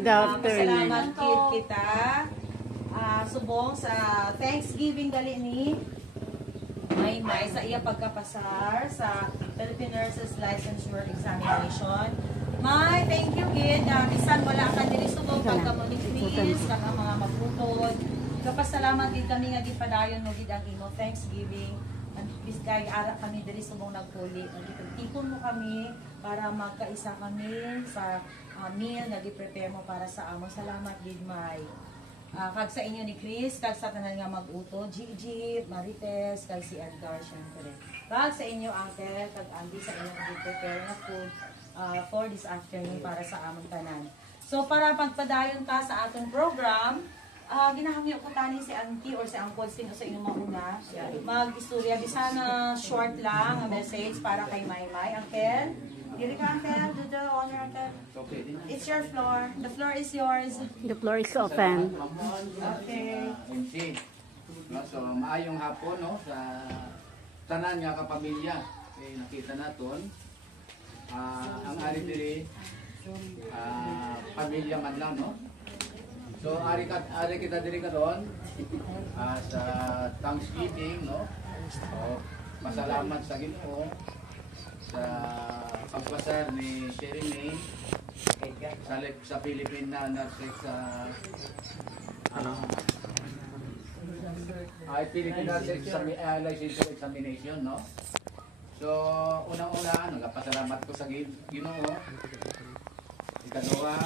Salamat kid kita. Subong sa Thanksgiving dali ni May sa iya pagkapasar sa Philippine Nurses Licensure Examination. May, thank you kid. Bisan wala ka diri subong pagka-monifis, kaka mga magputod. Kapasalamat gid kami nga gipadayon mo gid ang imo Thanksgiving. Biskay ara kami diri subong nagpuli. Nagtipon mo kami para magkaisa kami sa meal nga gi-prepare mo para sa amo. Salamat gid May. Kag sa inyo ni Chris, kag sa tanan nga mag-uto, Gigi, Marites, kag si Edgar, syempre. Kag sa inyo, Uncle, kag Andy, sa inyo mag-prepare na food for this afternoon para sa among tanan. So, para pagpadayon ta sa atong program, ginahangyo ko tani si Auntie or si Uncle, sino sa inyo mauna. Mag-istorya, bisana short lang ang message para kay Maymay. Uncle? Dili ka, Uncle. Do the honor, Uncle. It's your floor. The floor is yours. The floor is open. Okay. So, maayong hapon no, sa tanan nga kapamilya. Nakita naton ang ari diri pamilya man lang no. So ari kita diri karon sa Thanksgiving no. So, masalamat sa Ginoo sa pagpasar ni Sherry May sa Philippine Nurses Philippine Nurses Licensure Examination no. So unang-una nagpasalamat ko sa Ginoo. Ikalawa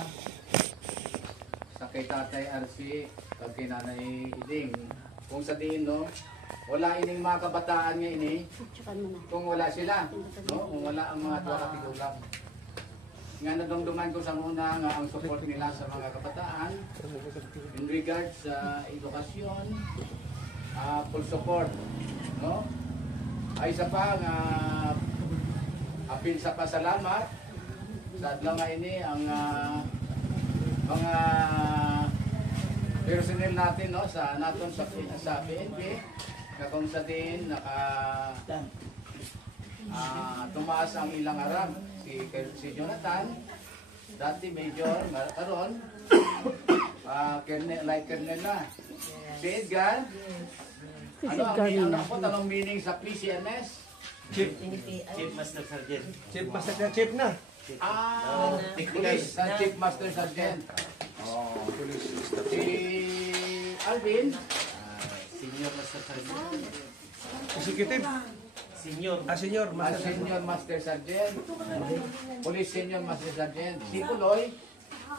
sa kay Tatay RC kag kay Nanay Iding kung sa diin no. Wala ining mga kabataan nga ini kung wala sila, no? Kung wala ang mga tuwa katigulang. Nga nadungduman ko sa una nga ang support nila sa mga kabataan in regards sa edukasyon, full support, no? Ay isa pa nga apil sa pasalamat sa adlaw nga ini ang mga personnel natin no sa naton sa PNP na kung sa din tumaas ang ilang arab si Jonathan dati major karon Colonel na si Edgar ano po tanong meaning sa PCMS Chief Master Sergeant. Chief Master Chief na. Chief Master Sergeant. Si Alvin Senior Master Sergeant. Executive. Senior. Senior Master Senior Master Sergeant. Police Senior Master Sergeant. Si Puloy